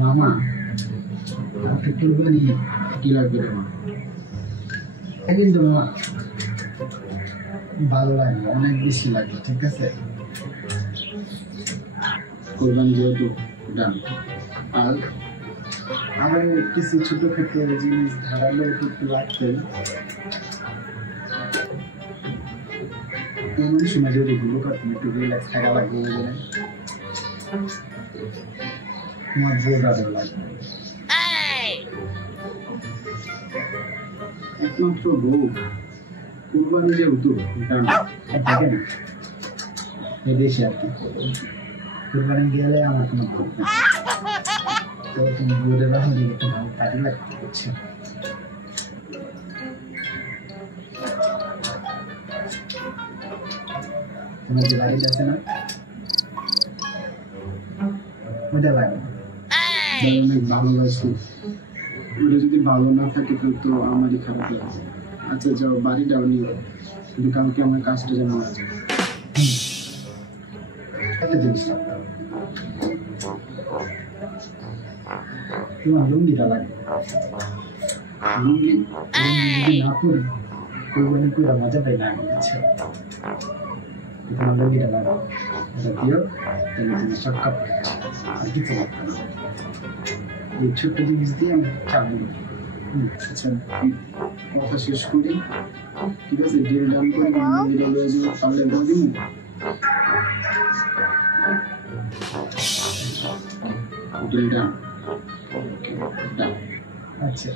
মামা আপনি কুরবানি কি লাগবে রে মা? কিন্তু মামা ভালো লাগবে, অনেক বেশি লাগবে। ঠিক আছে, কোরবানি যেহেতু ডান। আর আমার কিছু ছোটখাটো জিনিস ধারালো একটু লাগবে। এমন সময় যদি গুলো কাটুন একটু রিল্যাক্স থাকা লাগবে, তোমার বউ দাদাও লাগবে। একমাত্র বউ কুরবানি যেহেতু দেখেন এদেশে আর কি কুরবানি গেলে আমার কোনো ভোট না। তো তুমি বউদের বাসন দিকে একটু ভালো কাজে লাগতে হচ্ছে। তোমার যে বাড়িটা আছে না, ওইটা লাগে অনেক ভালোবাসি। ওটা যদি ভালো না থাকে তো আমারই খারাপ লাগে। আচ্ছা যাও, বাড়িটাও নিও, কিন্তু কালকে আমার কাজটা যেন না যায়। একটা জিনিস তোমার লুঙ্গিটা লাগে। লুঙ্গি না পরে কোরবানি করে মজা পাই না। আচ্ছা তোমার লুঙ্গিটা লাগে, ওটা দিও, তাহলে তুমি সব কাপ আর কিছু লাগবে না। এই ছোট্ট জিনিস দিয়ে আমি চাবো। আচ্ছা কথা শেষ করি, ঠিক আছে? ডিল ডান করে লুঙ্গিটা লয়ে যাবো, তাহলে বলি ডিল ডান। আচ্ছা